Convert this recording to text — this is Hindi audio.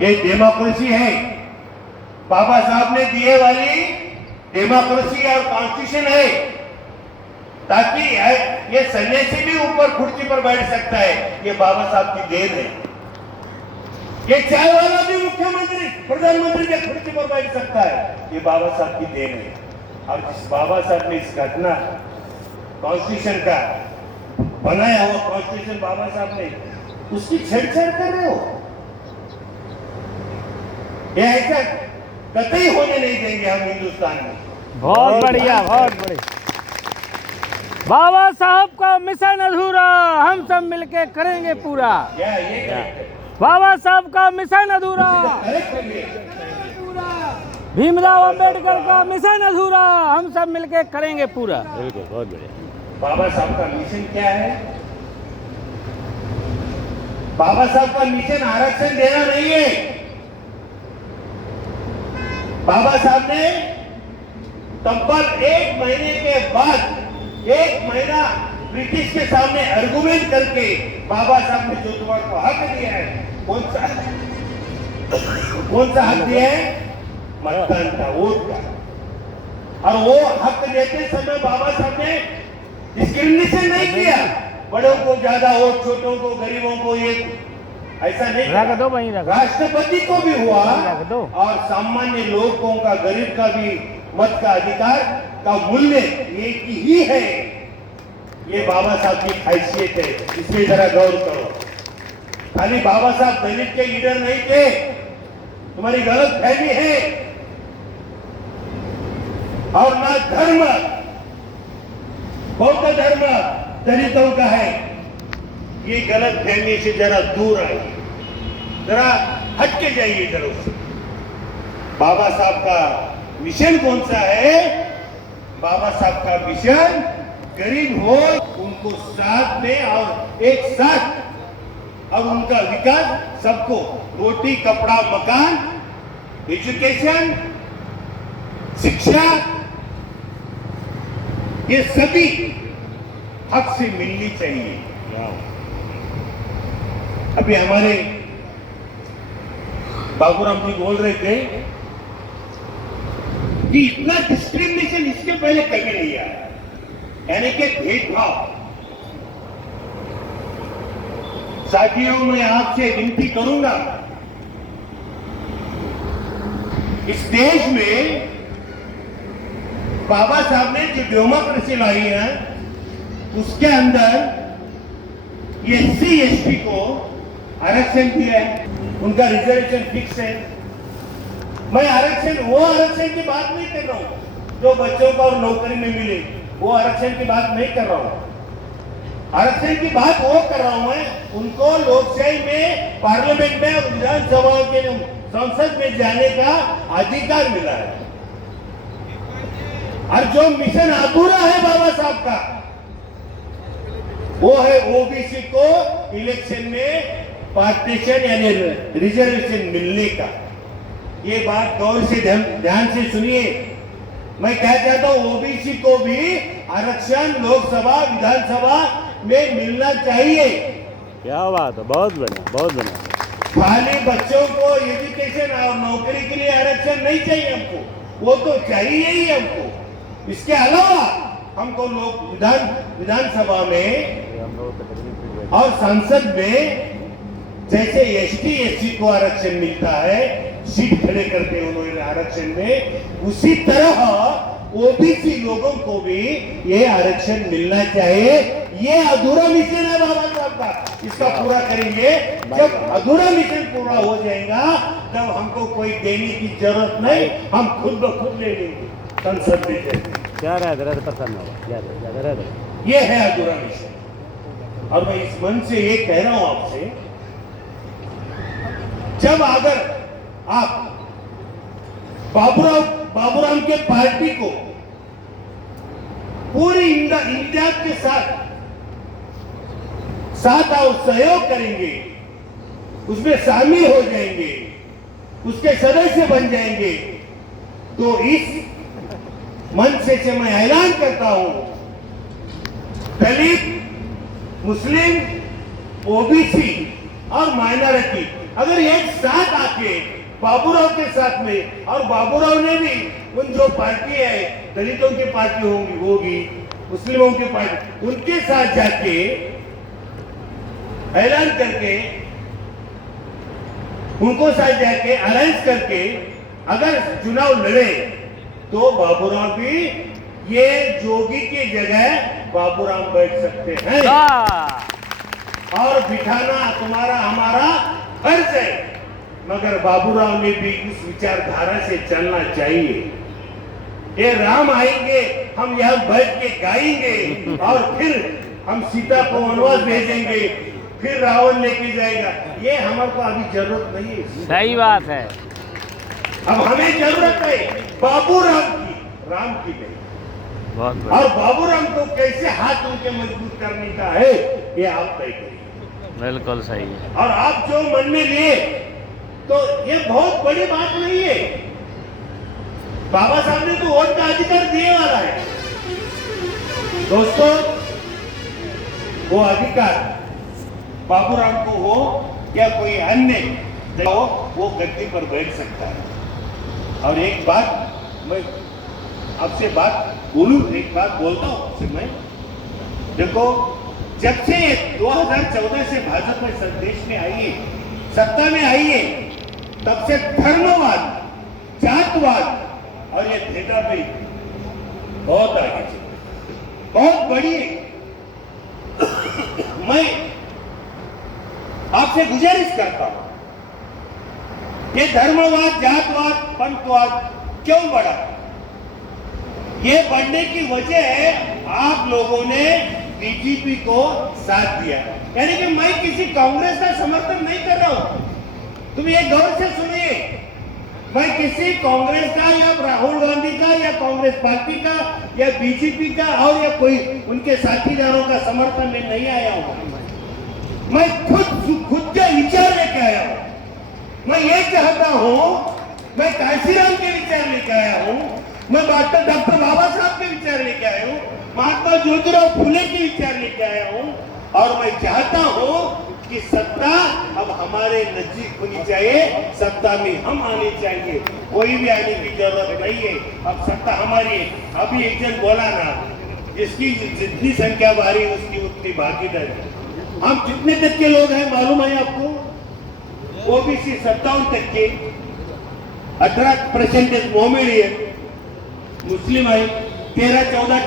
ये डेमोक्रेसी है, बाबा साहब ने दिए वाली डेमोक्रेसी और कॉन्स्टिट्यूशन है, ताकि ये सन्यासी भी ऊपर कुर्सी पर बैठ सकता है। ये बाबा साहब की देन है। ये चाय वाला भी मुख्यमंत्री प्रधानमंत्री के कुर्सी पर बैठ सकता है। ये बाबा साहब की देन है। और जिस बाबा साहब ने इस घटना कॉन्स्टिट्यूशन का बनाया हुआ कॉन्स्टिट्यूशन बाबा साहब ने, उसकी छेड़छाड़ कर रहे हो। ये ऐसा कतई होने नहीं देंगे हम हिंदुस्तान में। बहुत बढ़िया, बहुत बढ़िया। बाबा साहब का मिशन अधूरा, हम सब मिलके करेंगे पूरा। बाबा साहब का मिशन अधूरा, भीमराव अंबेडकर का मिशन अधूरा, हम सब मिलके करेंगे पूरा। बिल्कुल, बहुत बढ़िया। बाबा साहब का मिशन क्या है? बाबा साहब का मिशन आरक्षण देना नहीं है। बाबा साहब ने तब्बल 1 महीने के बाद 1 महीना ब्रिटिश के सामने आर्गुमेंट करके बाबा साहब ने जो तुम्हारे को हक दिया है, कौन सा हक दिया है? मतदान का, वोट का। और वो हक देते समय बाबा साहब ने डिस्क्रिमिनेशन नहीं किया। बड़ों को ज्यादा वोट, छोटों को, गरीबों को ये ऐसा नहीं। रख दो वहीं रख दो। राष्ट्रपति को भी हुआ रख दो। और सामान्य लोगों का, गरीब का भी मत का अधिकार का मूल्य एक ही है। ये बाबा साहब की हैसियत है, इसमें जरा गौर करो। खाली बाबा साहब दलित के लीडर नहीं थे, तुम्हारी गलत फहमी है। और ना धर्म, बौद्ध धर्म दलितों का है, ये गलत फहमी से जरा दूर आइए, जरा हट के जाइए जरा उससे। बाबा साहब का मिशन कौन सा है? बाबा साहब का मिशन गरीब हो उनको साथ में और एक साथ, और उनका विकास सबको, रोटी, कपड़ा, मकान, एजुकेशन, शिक्षा, ये सभी हक से मिलनी चाहिए। अभी हमारे बाबूराम जी बोल रहे थे कि इतना डिस्क्रिमिनेशन इसके पहले कभी नहीं आया, यानी कि भेदभाव। साथियों, मैं आपसे विनती करूंगा, इस देश में बाबा साहब ने जो डेमोक्रेसी लाई है, उसके अंदर ये एससी एसटी को आरक्षण दिया है, उनका रिजर्वेशन फिक्स है। मैं आरक्षण, वो आरक्षण की बात नहीं कर रहा हूं जो बच्चों को और नौकरी में मिले, वो आरक्षण की बात नहीं कर रहा हूं। आरक्षण की बात वो कर रहा हूं मैं, उनको लोकशाही में, पार्लियामेंट में और विधानसभा के संसद में जाने का अधिकार मिला है। और जो मिशन अधूरा है बाबा साहब का, वो है ओबीसी को इलेक्शन में पार्टीशन यानी रिजर्वेशन मिलने का। ये बात गौर से ध्यान से सुनिए। मैं क्या चाहता हूं, ओबीसी को भी आरक्षण लोकसभा, विधानसभा में मिलना चाहिए। क्या बात है, बहुत बढ़िया, बहुत बढ़िया। खाली बच्चों को एजुकेशन और नौकरी के लिए आरक्षण नहीं चाहिए हमको, वो तो चाहिए ही हमको। इसके अलावा हमको लोग विधानसभा में और संसद में जैसे एसटी एससी को आरक्षण मिलता है, सीट खड़े करते हैं उन्होंने आरक्षण में, उसी तरह ओबीसी लोगों को भी ये आरक्षण मिलना चाहिए। ये अधूरा मिशन है बाबा साहब का, इसका पूरा करेंगे। जब अधूरा मिशन पूरा हो जाएगा तब हमको कोई देने की जरूरत नहीं, हम खुद ब खुद ले लेंगे संसद में। क्या प्रसन्न होगा, ये है अधूरा मिशन। और मैं इस मन से ये कह रहा हूं आपसे, जब अगर आप बाबूराम के पार्टी को पूरी इम्तियाज के साथ और सहयोग करेंगे, उसमें शामिल हो जाएंगे, उसके सदस्य बन जाएंगे, तो इस मंच से मैं ऐलान करता हूं, दलित, मुस्लिम, ओबीसी और माइनॉरिटी अगर एक साथ आके बाबूराव के साथ में, और बाबूराव ने भी उन जो पार्टी है, दलितों की पार्टी होगी, मुस्लिमों की पार्टी, उनके साथ जाके ऐलान करके, उनको साथ जाके अलायंस करके अगर चुनाव लड़े तो बाबूराव भी ये जोगी की जगह बाबूराव बैठ सकते हैं और बिठाना तुम्हारा हमारा फर्ज है। मगर बाबूराव ने भी इस विचारधारा से चलना चाहिए। ये राम आएंगे, हम यहाँ बैठ के गाएंगे और फिर हम सीता को वनवास भेजेंगे, फिर रावण लेके जाएगा, ये हमारे को अभी जरूरत नहीं है। सही बात है। अब हमें जरूरत है बाबूराव की, राम की नहीं। बहुत और बाबूराव को कैसे हाथ उनके मजबूत करने का है, ये आप तय करिए। बिल्कुल सही है। और आप जो मन में लिए तो ये बहुत बड़ी बात नहीं है। बाबा साहब ने तो वोट का अधिकार दिए वाला है दोस्तों। वो अधिकार बाबूराव को हो या कोई अन्य हो, वो गद्दी पर बैठ सकता है। और एक बात मैं आपसे बात बोलूं, एक बात बोलता हूं आपसे मैं। देखो, जब से 2014 से भाजपा संदेश में आई है, सत्ता में आई है, तब से धर्मवाद, जातवाद और ये भेदाभेद बहुत आगे चले, बहुत बड़ी है। मैं आपसे गुजारिश करता हूं, ये धर्मवाद, जातवाद, पंथवाद क्यों बढ़ा? ये बढ़ने की वजह है आप लोगों ने बीजेपी को साथ दिया। यानी कि मैं किसी कांग्रेस का समर्थन नहीं कर रहा हूं, तुम ये गौर से सुनिए। मैं किसी कांग्रेस का या राहुल गांधी का या कांग्रेस पार्टी का या बीजेपी का और या कोई उनके साथीदारों का समर्थन में नहीं आया हूं। मैं खुद के विचार लेके आया हूं। मैं ये चाहता हूं, मैं काशीराम के विचार लेके आया हूं, मैं डॉक्टर बाबा साहब के विचार लेके आया हूं, महात्मा ज्योतिराव फुले के विचार लेके आया हूं। और मैं चाहता हूं कि सत्ता अब हमारे नजदीक होनी चाहिए, सत्ता में हम आने चाहिए, कोई भी आने की जरूरत नहीं है। अब सत्ता हमारी है। अभी एक जन बोला ना, जिसकी जितनी संख्या बारी उसकी उतनी भागीदारी। हम कितने तक के लोग हैं मालूम है आपको? ओबीसी 57%, 18% मोमेडियन, मुस्लिम है 13-14